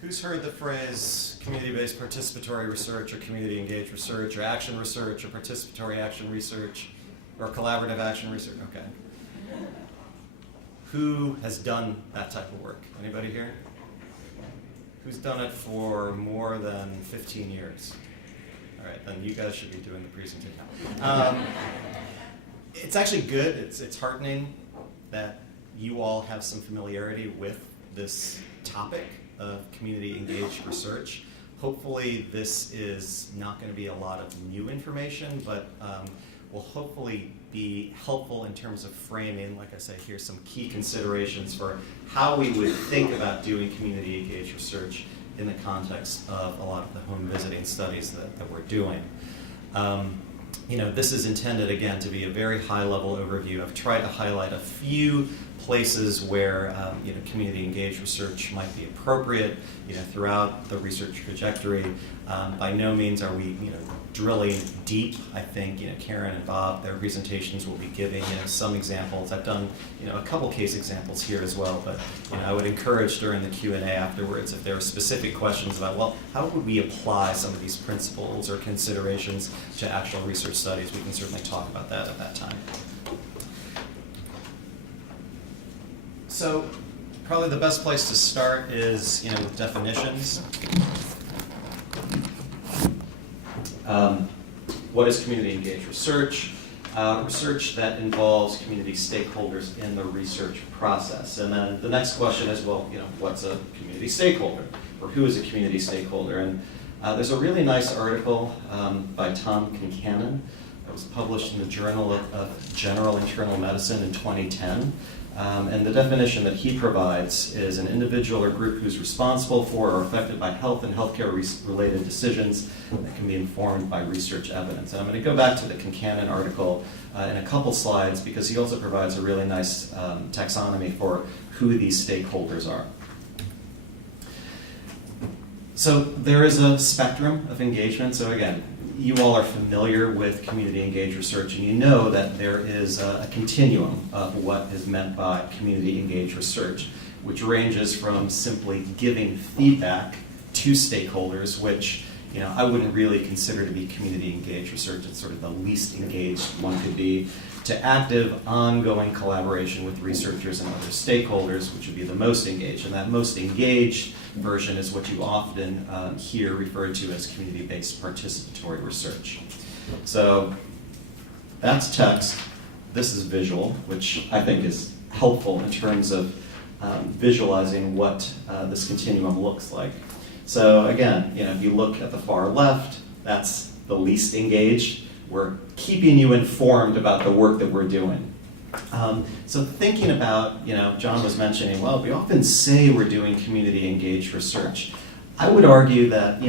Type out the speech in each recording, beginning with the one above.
Who's heard the phrase community-based participatory research or community-engaged research or action research or participatory action research or collaborative action research? Okay. Who has done that type of work? Anybody here? Who's done it for more than 15 years? All right, then you guys should be doing the presentation. It's actually good. It's heartening that you all have some familiarity with this topic of community-engaged research. Hopefully this is not going to be a lot of new information, but will hopefully be helpful in terms of framing, like I say, here's some key considerations for how we would think about doing community-engaged research in the context of a lot of the home visiting studies that we're doing. This is intended, again, to be a very high-level overview. I've tried to highlight a few places where community-engaged research might be appropriate throughout the research trajectory. By no means are we drilling deep. I think Karen and Bob, their presentations will be giving some examples. I've done a couple case examples here as well, but I would encourage during the Q&A afterwards if there are specific questions about, well, how would we apply some of these principles or considerations to actual research studies, we can certainly talk about that at that time. So probably the best place to start is with definitions. What is community-engaged research? Research that involves community stakeholders in the research process. And then the next question is, well, what's a community stakeholder? Or who is a community stakeholder? And there's a really nice article by Tom Concannon that was published in the Journal of General Internal Medicine in 2010. And the definition that he provides is an individual or group who's responsible for or affected by health and healthcare-related decisions that can be informed by research evidence. And I'm going to go back to the Concannon article in a couple slides because he also provides a really nice taxonomy for who these stakeholders are. So there is a spectrum of engagement. So again, you all are familiar with community-engaged research, and you know that there is a continuum of what is meant by community-engaged research, which ranges from simply giving feedback to stakeholders, which I wouldn't really consider to be community-engaged research. It's sort of the least engaged one could be, to active, ongoing collaboration with researchers and other stakeholders, which would be the most engaged. And that most engaged version is what you often hear referred to as community-based participatory research. So that's text. This is visual, which I think is helpful in terms of visualizing what this continuum looks like. So again, if you look at the far left, that's the least engaged. We're keeping you informed about the work that we're doing. So thinking about, John was mentioning, well, we often say we're doing community-engaged research. I would argue that,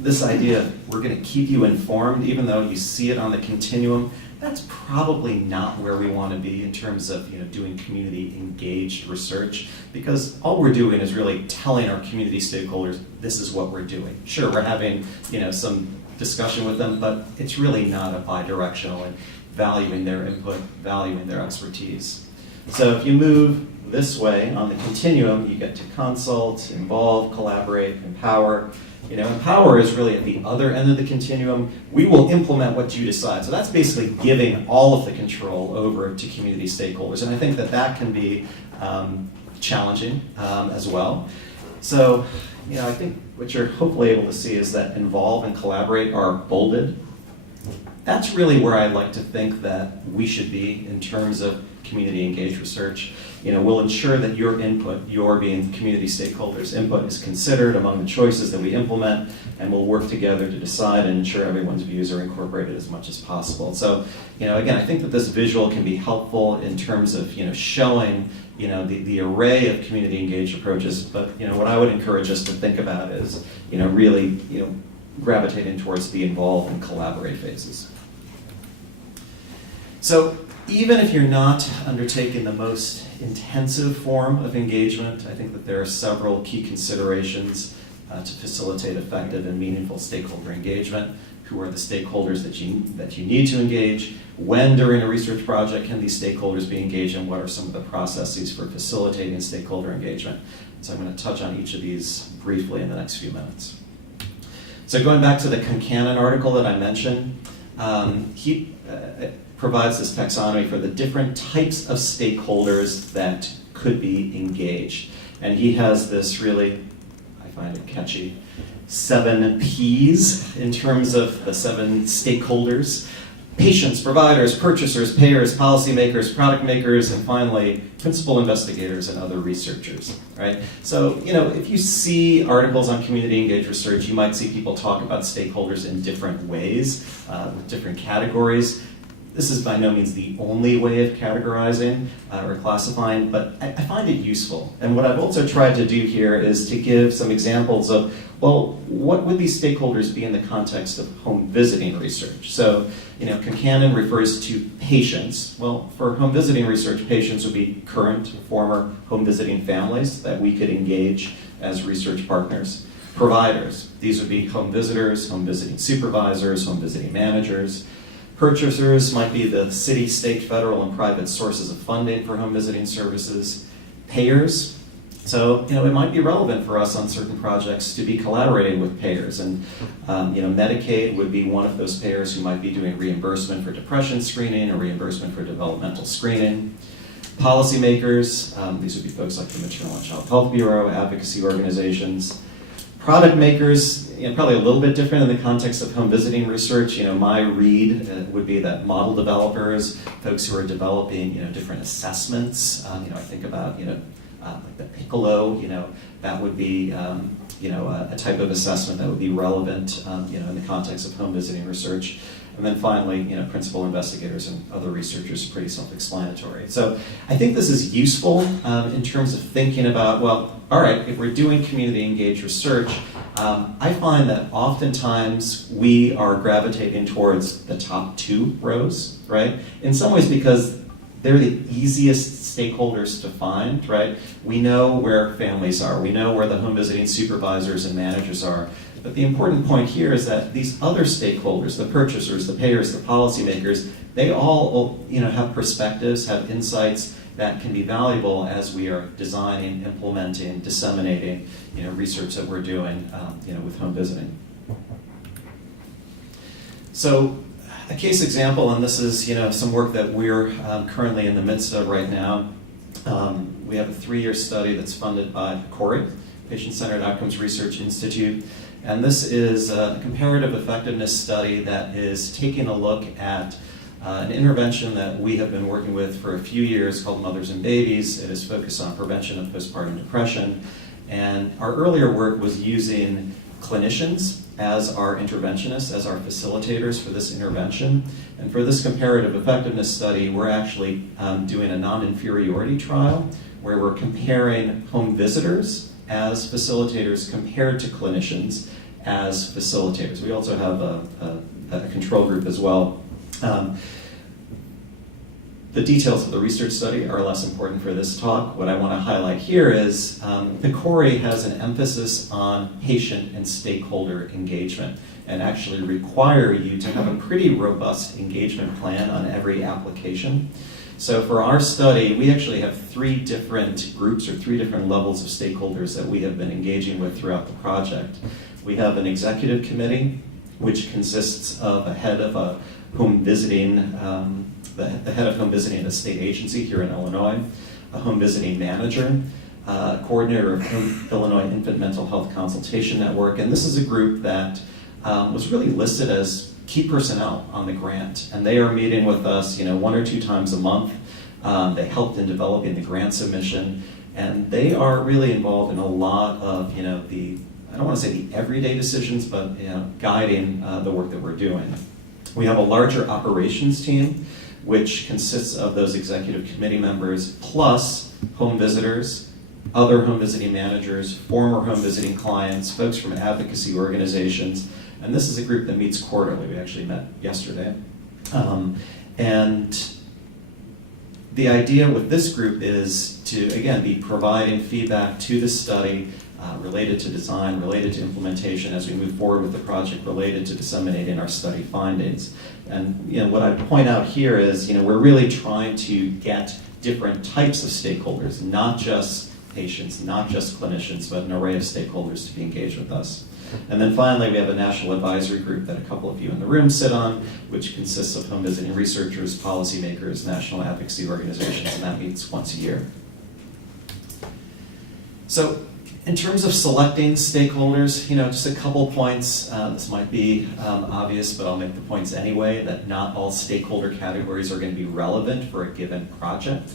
this idea, we're going to keep you informed, even though you see it on the continuum, that's probably not where we want to be in terms of, doing community-engaged research, because all we're doing is really telling our community stakeholders, this is what we're doing. Sure, we're having, some discussion with them, but it's really not a bi-directional and valuing their input, valuing their expertise. So if you move this way on the continuum, you get to consult, involve, collaborate, empower. Empower is really at the other end of the continuum. We will implement what you decide. So that's basically giving all of the control over to community stakeholders. And I think that can be challenging as well. So, I think what you're hopefully able to see is that involve and collaborate are bolded. That's really where I'd like to think that we should be in terms of community-engaged research. We'll ensure that your input, your being community stakeholders' input, is considered among the choices that we implement, and we'll work together to decide and ensure everyone's views are incorporated as much as possible. So, again, I think that this visual can be helpful in terms of, showing, the array of community-engaged approaches, but, what I would encourage us to think about is, really, gravitating towards the involve and collaborate phases. So even if you're not undertaking the most intensive form of engagement, I think that there are several key considerations to facilitate effective and meaningful stakeholder engagement. Who are the stakeholders that you need to engage? When during a research project can these stakeholders be engaged, and what are some of the processes for facilitating stakeholder engagement? So I'm going to touch on each of these briefly in the next few minutes. So going back to the Concanon article that I mentioned, he provides this taxonomy for the different types of stakeholders that could be engaged. And he has this really, I find it catchy, 7 Ps in terms of the 7 stakeholders: patients, providers, purchasers, payers, policymakers, product makers, and finally, principal investigators and other researchers, right? So, if you see articles on community engaged research, you might see people talk about stakeholders in different ways, with different categories. This is by no means the only way of categorizing or classifying, but I find it useful. And what I've also tried to do here is to give some examples of, well, what would these stakeholders be in the context of home visiting research? So, Concanon refers to patients. Well, for home visiting research, patients would be current, former home visiting families that we could engage as research partners. Providers, these would be home visitors, home visiting supervisors, home visiting managers. Purchasers might be the city, state, federal, and private sources of funding for home visiting services. Payers, so it might be relevant for us on certain projects to be collaborating with payers, and Medicaid would be one of those payers who might be doing reimbursement for depression screening or reimbursement for developmental screening. Policymakers, these would be folks like the Maternal and Child Health Bureau, advocacy organizations. Product makers, probably a little bit different in the context of home visiting research. My read would be that model developers, folks who are developing, different assessments. I think about, like the Piccolo, that would be, a type of assessment that would be relevant, in the context of home visiting research. And then finally, principal investigators and other researchers, pretty self-explanatory. So I think this is useful in terms of thinking about, well, all right, if we're doing community engaged research, I find that oftentimes we are gravitating towards the top 2 rows, right? In some ways because they're the easiest stakeholders to find, right? We know where families are. We know where the home visiting supervisors and managers are. But the important point here is that these other stakeholders, the purchasers, the payers, the policymakers, they all have perspectives, have insights that can be valuable as we are designing, implementing, disseminating research that we're doing with home visiting. So a case example, and this is some work that we're currently in the midst of right now. We have a 3-year study that's funded by CORI, Patient-Centered Outcomes Research Institute. And this is a comparative effectiveness study that is taking a look at an intervention that we have been working with for a few years called Mothers and Babies. It is focused on prevention of postpartum depression. And our earlier work was using clinicians as our interventionists, as our facilitators for this intervention. And for this comparative effectiveness study, we're actually doing a non-inferiority trial where we're comparing home visitors as facilitators compared to clinicians as facilitators. We also have a control group as well. The details of the research study are less important for this talk. What I want to highlight here is the CORI has an emphasis on patient and stakeholder engagement and actually require you to have a pretty robust engagement plan on every application. So for our study, we actually have 3 different groups or 3 different levels of stakeholders that we have been engaging with throughout the project. We have an executive committee, which consists of a head of a home visiting, the head of home visiting at a state agency here in Illinois, a home visiting manager, coordinator of Illinois Infant Mental Health Consultation Network, and this is a group that was really listed as key personnel on the grant, and they are meeting with us, 1 or 2 times a month. They helped in developing the grant submission, and they are really involved in a lot of, I don't want to say the everyday decisions, but guiding the work that we're doing. We have a larger operations team, which consists of those executive committee members, plus home visitors, other home visiting managers, former home visiting clients, folks from advocacy organizations, and this is a group that meets quarterly. We actually met yesterday. And the idea with this group is to, again, be providing feedback to the study related to design, related to implementation as we move forward with the project, related to disseminating our study findings. And what I point out here is, we're really trying to get different types of stakeholders, not just patients, not just clinicians, but an array of stakeholders to be engaged with us. And then finally, we have a national advisory group that a couple of you in the room sit on, which consists of home visiting researchers, policymakers, national advocacy organizations, and that meets once a year. So in terms of selecting stakeholders, just a couple points. This might be obvious, but I'll make the points anyway, that not all stakeholder categories are going to be relevant for a given project.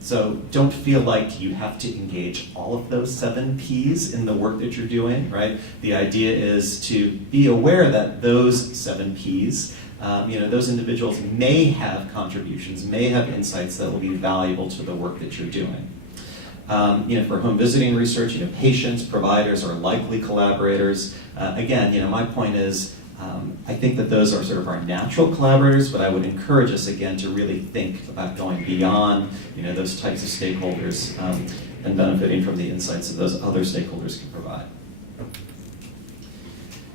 So don't feel like you have to engage all of those 7 Ps in the work that you're doing, right? The idea is to be aware that those 7 Ps, those individuals may have contributions, may have insights that will be valuable to the work that you're doing. For home visiting research, patients, providers are likely collaborators. Again, my point is, I think that those are sort of our natural collaborators, but I would encourage us again to really think about going beyond, those types of stakeholders and benefiting from the insights that those other stakeholders can provide.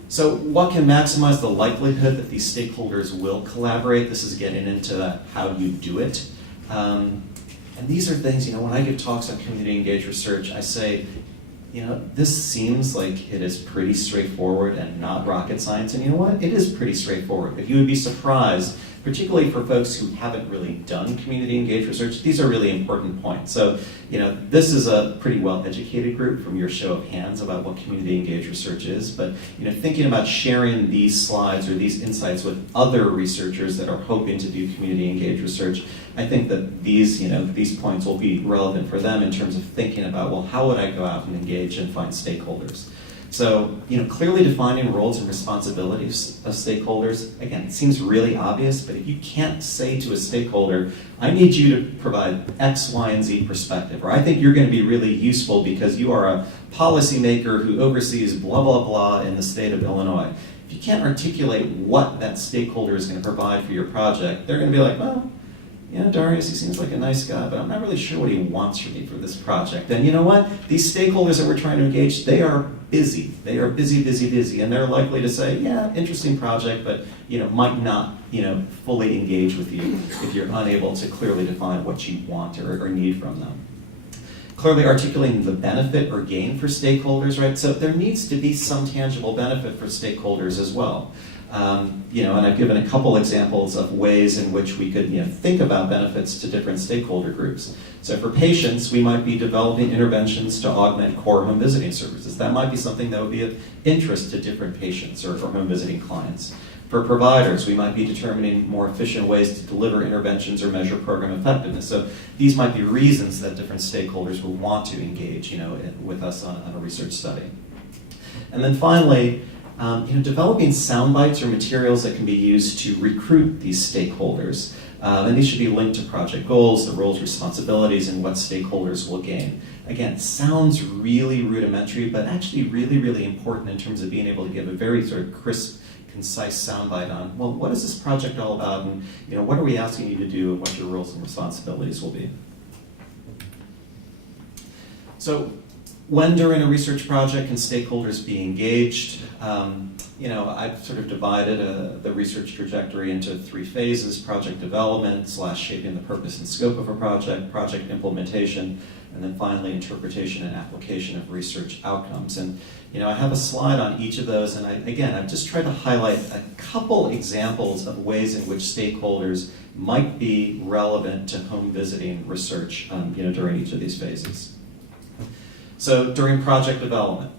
So what can maximize the likelihood that these stakeholders will collaborate? This is getting into how you do it. And these are things, when I give talks on community engaged research, I say, this seems like it is pretty straightforward and not rocket science. And you know what? It is pretty straightforward. But you would be surprised, particularly for folks who haven't really done community engaged research, these are really important points. So, this is a pretty well-educated group from your show of hands about what community engaged research is. But, thinking about sharing these slides or these insights with other researchers that are hoping to do community engaged research, I think that these points will be relevant for them in terms of thinking about, well, how would I go out and engage and find stakeholders? So, clearly defining roles and responsibilities of stakeholders, again, it seems really obvious, but if you can't say to a stakeholder, I need you to provide X, Y, and Z perspective, or I think you're going to be really useful because you are a policymaker who oversees blah, blah, blah in the state of Illinois. If you can't articulate what that stakeholder is going to provide for your project, they're going to be like, well, Darius, he seems like a nice guy, but I'm not really sure what he wants from me for this project. And you know what? These stakeholders that we're trying to engage, they are busy. They are busy, busy, busy. And they're likely to say, yeah, interesting project, but might not fully engage with you if you're unable to clearly define what you want or need from them. Clearly articulating the benefit or gain for stakeholders, right? So there needs to be some tangible benefit for stakeholders as well. And I've given a couple examples of ways in which we could think about benefits to different stakeholder groups. So for patients, we might be developing interventions to augment core home visiting services. That might be something that would be of interest to different patients or home visiting clients. For providers, we might be determining more efficient ways to deliver interventions or measure program effectiveness. So these might be reasons that different stakeholders will want to engage with us on a research study. And then finally, developing sound bites or materials that can be used to recruit these stakeholders. And these should be linked to project goals, the roles, responsibilities, and what stakeholders will gain. Again, sounds really rudimentary, but actually really, really important in terms of being able to give a very sort of crisp, concise soundbite on, well, what is this project all about, and what are we asking you to do, and what your roles and responsibilities will be. So, when during a research project can stakeholders be engaged? I've sort of divided the research trajectory into 3 phases: project development / shaping the purpose and scope of a project, project implementation, and then finally interpretation and application of research outcomes. And I have a slide on each of those, and I've just tried to highlight a couple examples of ways in which stakeholders might be relevant to home visiting research during each of these phases. So during project development,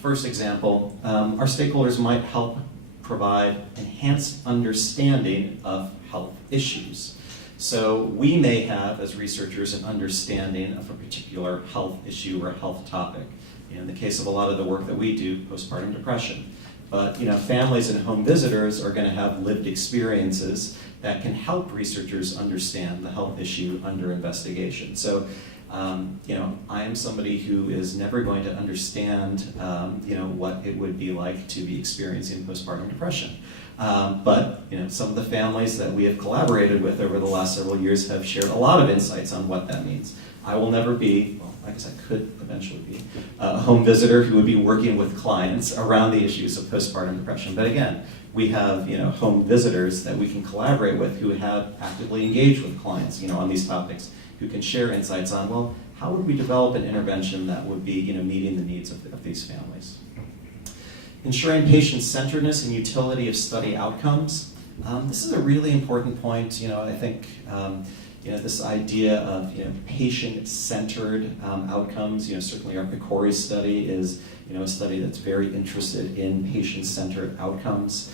first example, our stakeholders might help provide enhanced understanding of health issues. So we may have, as researchers, an understanding of a particular health issue or health topic. In the case of a lot of the work that we do, postpartum depression. But families and home visitors are going to have lived experiences that can help researchers understand the health issue under investigation. So I am somebody who is never going to understand, what it would be like to be experiencing postpartum depression. But some of the families that we have collaborated with over the last several years have shared a lot of insights on what that means. I will never be, well, I guess I could eventually be, a home visitor who would be working with clients around the issues of postpartum depression. But again, we have home visitors that we can collaborate with who have actively engaged with clients on these topics, who can share insights on, well, how would we develop an intervention that would be meeting the needs of these families? Ensuring patient-centeredness and utility of study outcomes. This is a really important point. I think this idea of patient-centered outcomes. Certainly our PCORI study is a study that's very interested in patient-centered outcomes.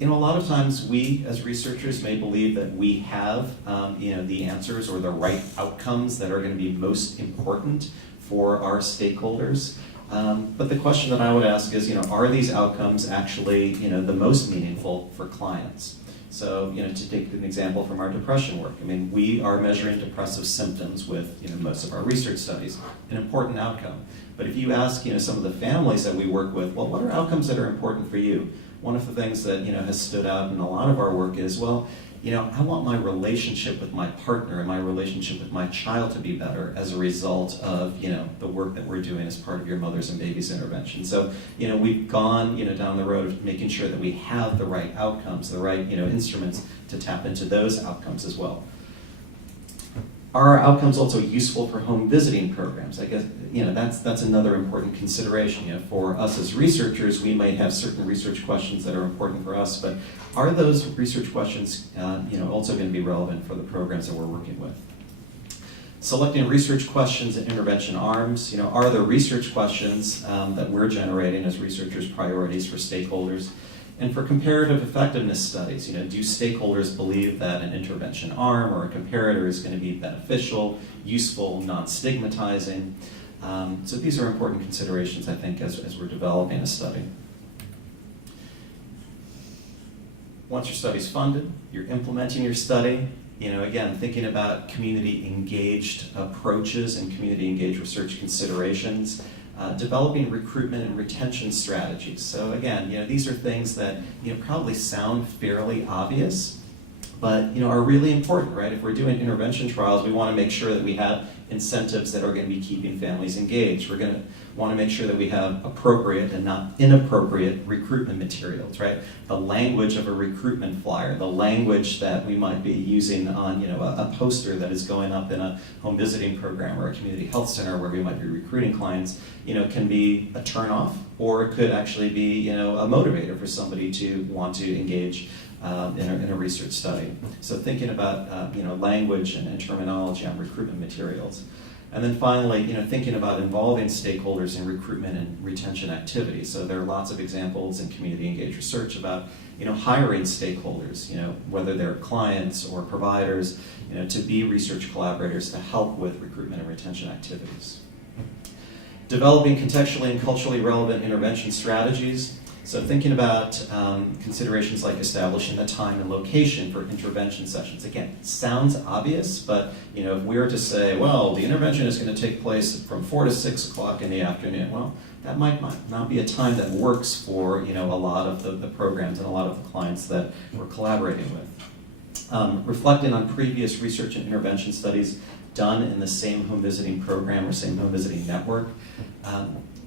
A lot of times we as researchers may believe that we have the answers or the right outcomes that are going to be most important for our stakeholders. But the question that I would ask is, are these outcomes actually the most meaningful for clients? So, to take an example from our depression work, we are measuring depressive symptoms with most of our research studies, an important outcome. But if you ask some of the families that we work with, well, what are outcomes that are important for you? One of the things that has stood out in a lot of our work is, well, I want my relationship with my partner and my relationship with my child to be better as a result of the work that we're doing as part of your Mothers and Babies intervention. So we've gone down the road of making sure that we have the right outcomes, the right instruments to tap into those outcomes as well. Are our outcomes also useful for home visiting programs? I guess that's another important consideration. For us as researchers, we might have certain research questions that are important for us, but are those research questions also going to be relevant for the programs that we're working with? Selecting research questions and intervention arms. Are the research questions that we're generating as researchers priorities for stakeholders? And for comparative effectiveness studies, do stakeholders believe that an intervention arm or a comparator is going to be beneficial, useful, non-stigmatizing? So these are important considerations, I think, as we're developing a study. Once your study's funded, you're implementing your study, again, thinking about community-engaged approaches and community-engaged research considerations. Developing recruitment and retention strategies. So again, these are things that probably sound fairly obvious, but are really important, right? If we're doing intervention trials, we want to make sure that we have incentives that are going to be keeping families engaged. We're going to want to make sure that we have appropriate and not inappropriate recruitment materials, right? The language of a recruitment flyer, the language that we might be using on a poster that is going up in a home visiting program or a community health center where we might be recruiting clients, can be a turnoff, or it could actually be a motivator for somebody to want to engage in a research study. So thinking about language and terminology on recruitment materials. And then finally, thinking about involving stakeholders in recruitment and retention activities. So there are lots of examples in community engaged research about hiring stakeholders, whether they're clients or providers, to be research collaborators to help with recruitment and retention activities. Developing contextually and culturally relevant intervention strategies. So thinking about considerations like establishing a time and location for intervention sessions. Again, sounds obvious, but if we were to say, well, the intervention is going to take place from 4 to 6 o'clock in the afternoon, well, that might not be a time that works for a lot of the programs and a lot of the clients that we're collaborating with. Reflecting on previous research and intervention studies done in the same home visiting program or same home visiting network.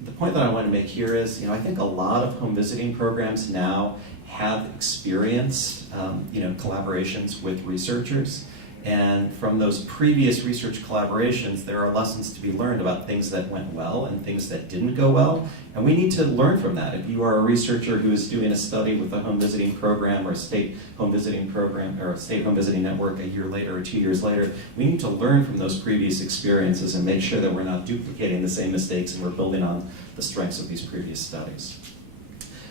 The point that I want to make here is, I think a lot of home visiting programs now have experienced, collaborations with researchers. And from those previous research collaborations, there are lessons to be learned about things that went well and things that didn't go well. And we need to learn from that. If you are a researcher who is doing a study with a home visiting program or a state home visiting program or a state home visiting network a year later or 2 years later, we need to learn from those previous experiences and make sure that we're not duplicating the same mistakes and we're building on the strengths of these previous studies.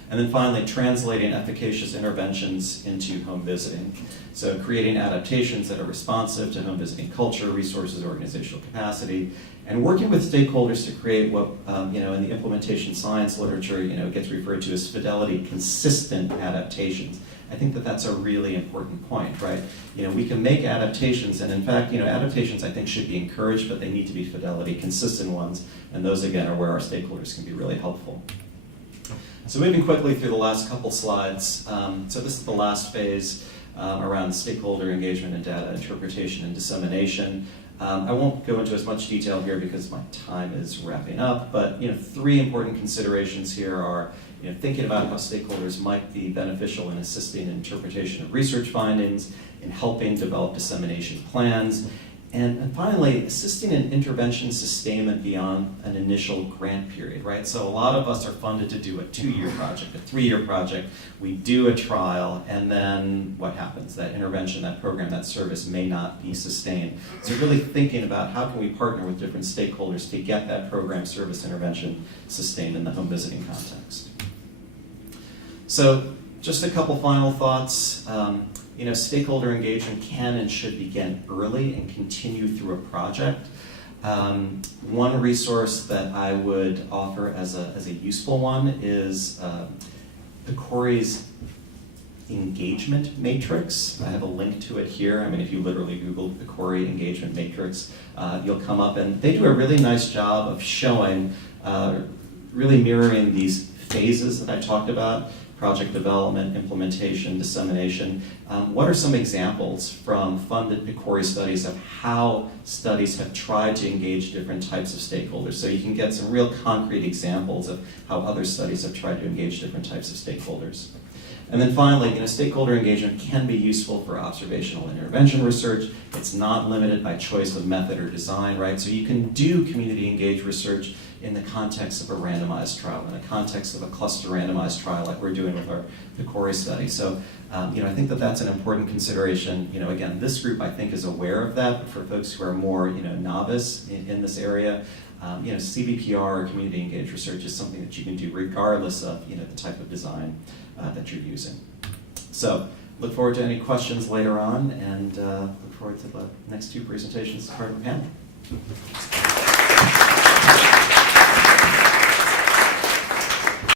And then finally, translating efficacious interventions into home visiting. So creating adaptations that are responsive to home visiting culture, resources, organizational capacity, and working with stakeholders to create what, in the implementation science literature, gets referred to as fidelity consistent adaptations. I think that that's a really important point, right? We can make adaptations, and in fact, adaptations I think should be encouraged, but they need to be fidelity consistent ones, and those again are where our stakeholders can be really helpful. So moving quickly through the last couple slides, so this is the last phase around stakeholder engagement and data interpretation and dissemination. I won't go into as much detail here because my time is wrapping up, but 3 important considerations here are thinking about how stakeholders might be beneficial in assisting in interpretation of research findings, in helping develop dissemination plans, And finally, assisting in intervention sustainment beyond an initial grant period, right? So a lot of us are funded to do a 2-year project, a 3-year project. We do a trial, and then what happens? That intervention, that program, that service may not be sustained. So really thinking about how can we partner with different stakeholders to get that program, service, intervention sustained in the home visiting context. So just a couple final thoughts. Stakeholder engagement can and should begin early and continue through a project. One resource that I would offer as a useful one is PCORI's engagement matrix. I have a link to it here. I mean, if you literally Google PCORI engagement matrix, you'll come up, and they do a really nice job of showing, really mirroring these phases that I talked about: project development, implementation, dissemination. What are some examples from funded PCORI studies of how studies have tried to engage different types of stakeholders? So you can get some real concrete examples of how other studies have tried to engage different types of stakeholders. And then finally, stakeholder engagement can be useful for observational and intervention research. It's not limited by choice of method or design, right? So you can do community engaged research in the context of a randomized trial, in the context of a cluster randomized trial like we're doing with our PCORI study. So, I think that that's an important consideration. Again, this group I think is aware of that, but for folks who are more, novice in this area, CBPR or community engaged research is something that you can do regardless of, the type of design that you're using. So, look forward to any questions later on, and look forward to the next 2 presentations as part of the panel.